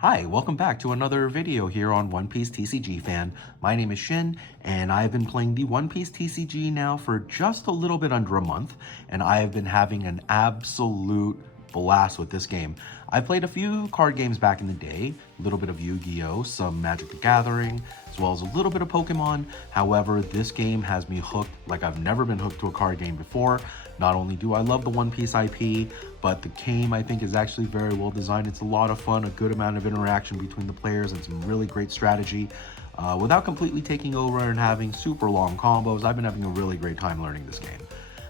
Hi, welcome back to another video here on One Piece TCG Fan. My name is Shin, and I've been playing the One Piece TCG now for just a little bit under a month, and I have been having an absolute blast with this game. I played a few card games back in the day, a little bit of Yu-Gi-Oh, some Magic the Gathering, as well as a little bit of Pokemon. However, this game has me hooked like I've never been hooked to a card game before. Not only do I love the One Piece IP, but the game I think is actually very well designed. It's a lot of fun, a good amount of interaction between the players, and some really great strategy. Without completely taking over and having super long combos, I've been having a really great time learning this game.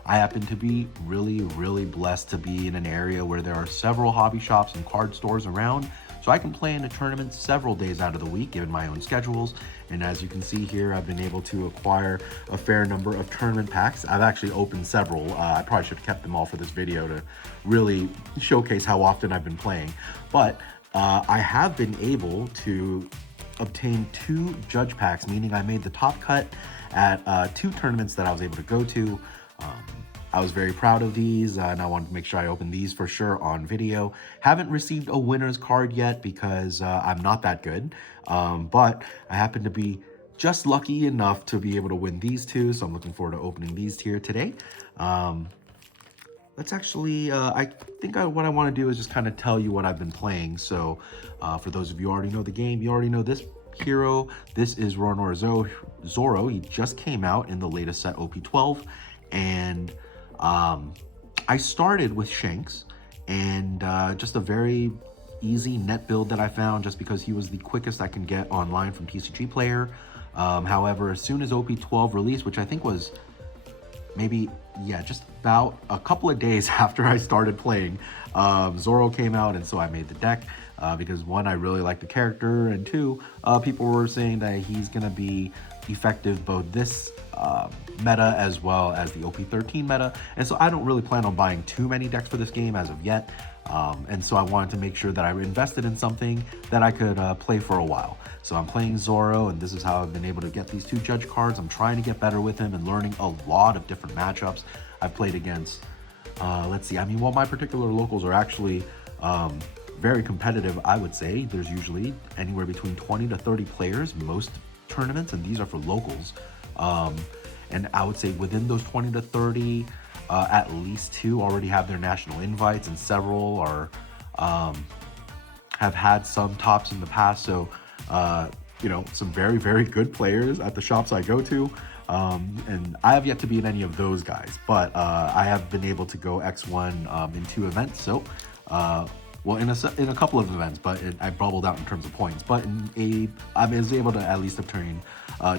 I happen to be really blessed to be in an area where there are several hobby shops and card stores around, so I can play in a tournament several days out of the week given my own schedules. And as you can see here, I've been able to acquire a fair number of tournament packs. I've actually opened several. I probably should have kept them all for this video to really showcase how often I've been playing. But I have been able to obtain 2 judge packs, meaning I made the top cut at 2 tournaments that I was able to go to. I was very proud of these, and I wanted to make sure I opened these for sure on video. Haven't received a winner's card yet because I'm not that good, but I happen to be just lucky enough to be able to win these 2, so I'm looking forward to opening these here today. Let's actually, I think what I want to do is just kind of tell you what I've been playing. So for those of you who already know the game, you already know this hero. This is Roronoa Zoro. He just came out in the latest set, OP12, and I started with Shanks, and just a very easy net build that I found just because he was the quickest I can get online from TCG Player. However, as soon as OP12 released, which I think was maybe, yeah, just about a couple of days after I started playing, Zoro came out, and so I made the deck because 1, I really like the character, and 2, people were saying that he's gonna be effective both this meta as well as the OP13 meta, and so I don't really plan on buying too many decks for this game as of yet, and so I wanted to make sure that I invested in something that I could play for a while. So I'm playing Zoro, and this is how I've been able to get these 2 judge cards. I'm trying to get better with him and learning a lot of different matchups. I've played against, let's see, I mean, while my particular locals are actually very competitive, I would say there's usually anywhere between 20 to 30 players most tournaments, and these are for locals. And I would say within those 20 to 30, at least 2 already have their national invites, and several are have had some tops in the past. So you know, some very good players at the shops I go to, and I have yet to be in any of those guys, but I have been able to go X1 in 2 events. So well, in a couple of events, but I bubbled out in terms of points. But I was able to at least obtain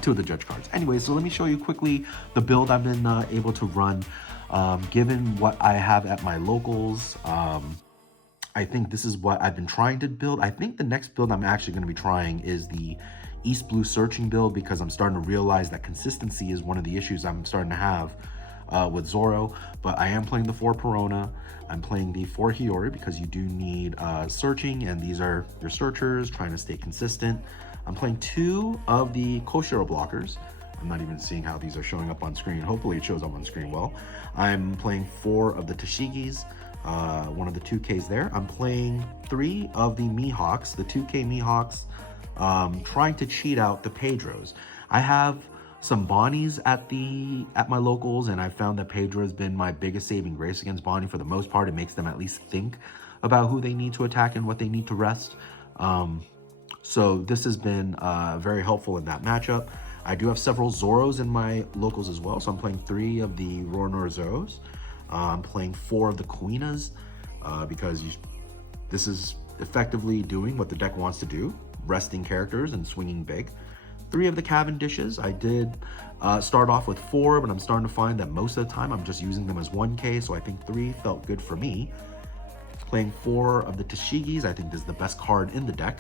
2 of the judge cards. Anyway, so let me show you quickly the build I've been able to run. Given what I have at my locals, I think this is what I've been trying to build. I think the next build I'm actually going to be trying is the East Blue Searching build, because I'm starting to realize that consistency is one of the issues I'm starting to have with Zoro. But I am playing the 4 Perona. I'm playing the 4 Hiyori because you do need searching, and these are your searchers trying to stay consistent. I'm playing 2 of the Koshiro blockers. I'm not even seeing how these are showing up on screen. Hopefully it shows up on screen well. I'm playing 4 of the Tashigis, one of the 2Ks there. I'm playing 3 of the Mihawks, the 2K Mihawks, trying to cheat out the Pedros. I have some Bonnies at my locals, and I found that Pedro has been my biggest saving grace against Bonnie for the most part. It makes them at least think about who they need to attack and what they need to rest. So this has been very helpful in that matchup. I do have several Zoros in my locals as well, so I'm playing 3 of the Roronoa Zoros. I'm playing 4 of the Queenas because this is effectively doing what the deck wants to do, resting characters and swinging big. 3 of the Cavendishes. I did start off with 4, but I'm starting to find that most of the time I'm just using them as 1K, so I think 3 felt good for me. Playing 4 of the Tashigis. I think this is the best card in the deck.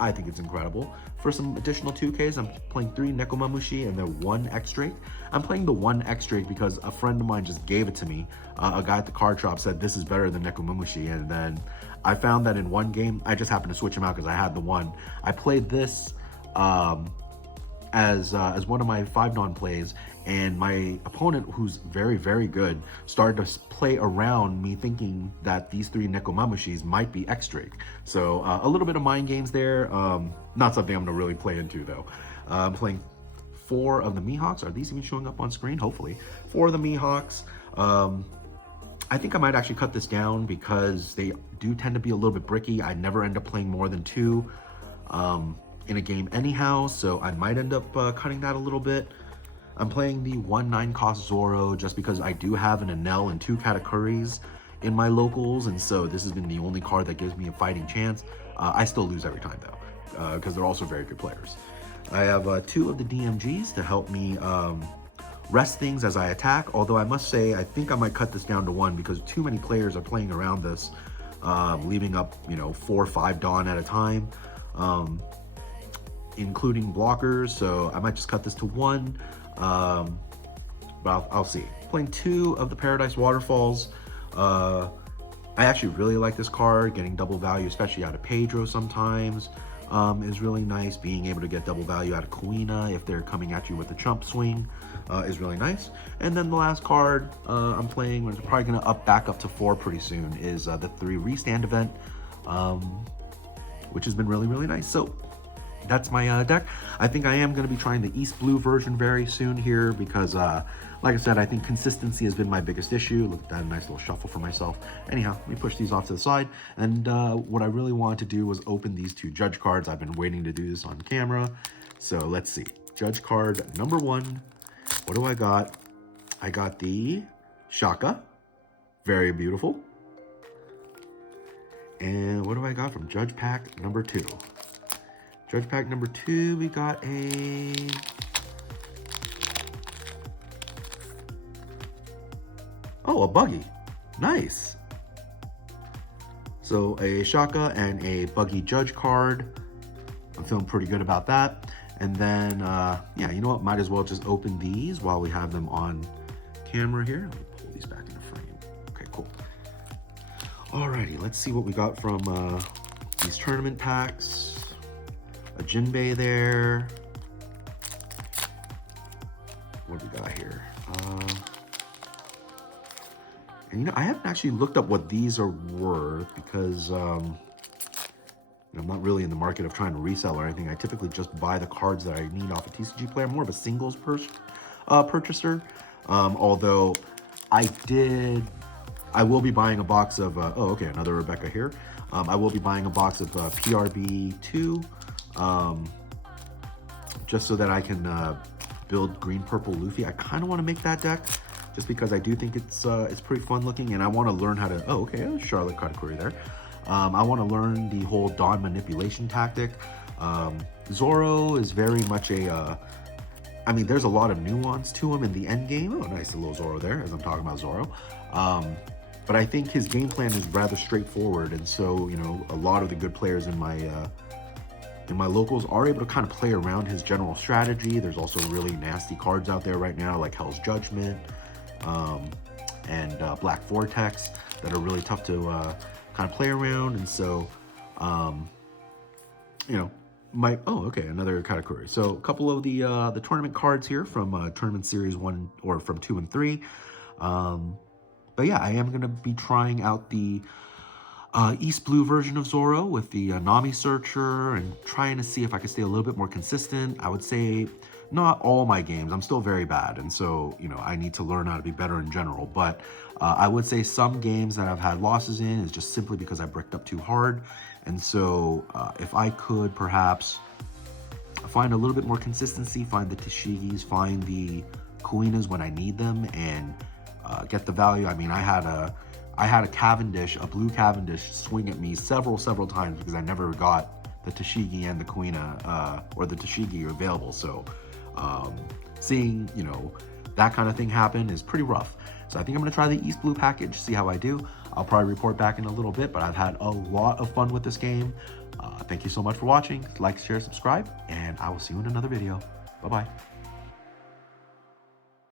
I think it's incredible. For some additional 2Ks, I'm playing 3 Nekomamushi and the 1 X-Drake. I'm playing the 1 X-Drake because a friend of mine just gave it to me. A guy at the card shop said this is better than Nekomamushi, and then I found that in one game, I just happened to switch him out because I had the 1. I played this as one of my 5-non plays, and my opponent, who's very, very good, started to play around me thinking that these 3 Nekomamushis might be X-Drake. So a little bit of mind games there. Not something I'm gonna really play into though. I'm playing 4 of the Mihawks. Are these even showing up on screen? Hopefully. 4 of the Mihawks. I think I might actually cut this down because they do tend to be a little bit bricky. I never end up playing more than 2 in a game anyhow, so I might end up cutting that a little bit. I'm playing the 1/9 cost Zoro just because I do have an Enel and 2 Katakuris in my locals, and so this has been the only card that gives me a fighting chance. I still lose every time though, because they're also very good players. I have 2 of the DMGs to help me rest things as I attack, although I must say I think I might cut this down to 1 because too many players are playing around this, leaving up 4 or 5 Dawn at a time, including blockers, so I might just cut this to 1, but I'll see. Playing 2 of the Paradise Waterfalls. I actually really like this card. Getting double value, especially out of Pedro sometimes, is really nice. Being able to get double value out of Kuina if they're coming at you with the chump swing is really nice. And then the last card I'm playing, which is probably going to back up to 4 pretty soon, is the 3 Restand event, which has been really, really nice. So that's my deck. I think I am going to be trying the East Blue version very soon here because, like I said, I think consistency has been my biggest issue. Look at that, a nice little shuffle for myself. Anyhow, let me push these off to the side. And what I really wanted to do was open these 2 Judge cards. I've been waiting to do this on camera. So let's see. Judge card number 1. What do I got? I got the Shaka. Very beautiful. And what do I got from Judge pack number 2? Judge pack number 2, we got a... Oh, a Buggy. Nice. So a Shaka and a Buggy Judge card. I'm feeling pretty good about that. And then, yeah, you know what? Might as well just open these while we have them on camera here. Let me pull these back into frame. Okay, cool. Alrighty, let's see what we got from these tournament packs. A Jinbei there. What do we got here? And I haven't actually looked up what these are worth because I'm not really in the market of trying to resell or anything. I typically just buy the cards that I need off a TCG player. I'm more of a singles purchaser. Although I will be buying a box of, oh, okay, another Rebecca here. I will be buying a box of PRB2. Just so that I can build green-purple Luffy. I kind of want to make that deck just because I do think it's pretty fun looking, and I want to learn how to... Oh, okay, there's Charlotte Katakuri there. I want to learn the whole Dawn manipulation tactic. Zoro is very much a... I mean, there's a lot of nuance to him in the end game. Oh, nice little Zoro there, as I'm talking about Zoro. But I think his game plan is rather straightforward, and so, a lot of the good players in my locals are able to kind of play around his general strategy. There's also really nasty cards out there right now, like Hell's Judgment and Black Vortex, that are really tough to kind of play around. And so, oh, okay, another Katakuri. So a couple of the tournament cards here from Tournament Series 1 or from 2 and 3. But yeah, I am going to be trying out the East Blue version of Zoro with the Nami Searcher and trying to see if I can stay a little bit more consistent. I would say not all my games. I'm still very bad. And so, I need to learn how to be better in general. But I would say some games that I've had losses in is just simply because I bricked up too hard. And so if I could perhaps find a little bit more consistency, find the Tashigis, find the Kuinas when I need them, and get the value. I mean, I had a Cavendish, a blue Cavendish, swing at me several times because I never got the Tashigi and the Kuina, or the Tashigi available. So seeing, that kind of thing happen is pretty rough. So I think I'm going to try the East Blue package, see how I do. I'll probably report back in a little bit, but I've had a lot of fun with this game. Thank you so much for watching. Like, share, subscribe, and I will see you in another video. Bye-bye.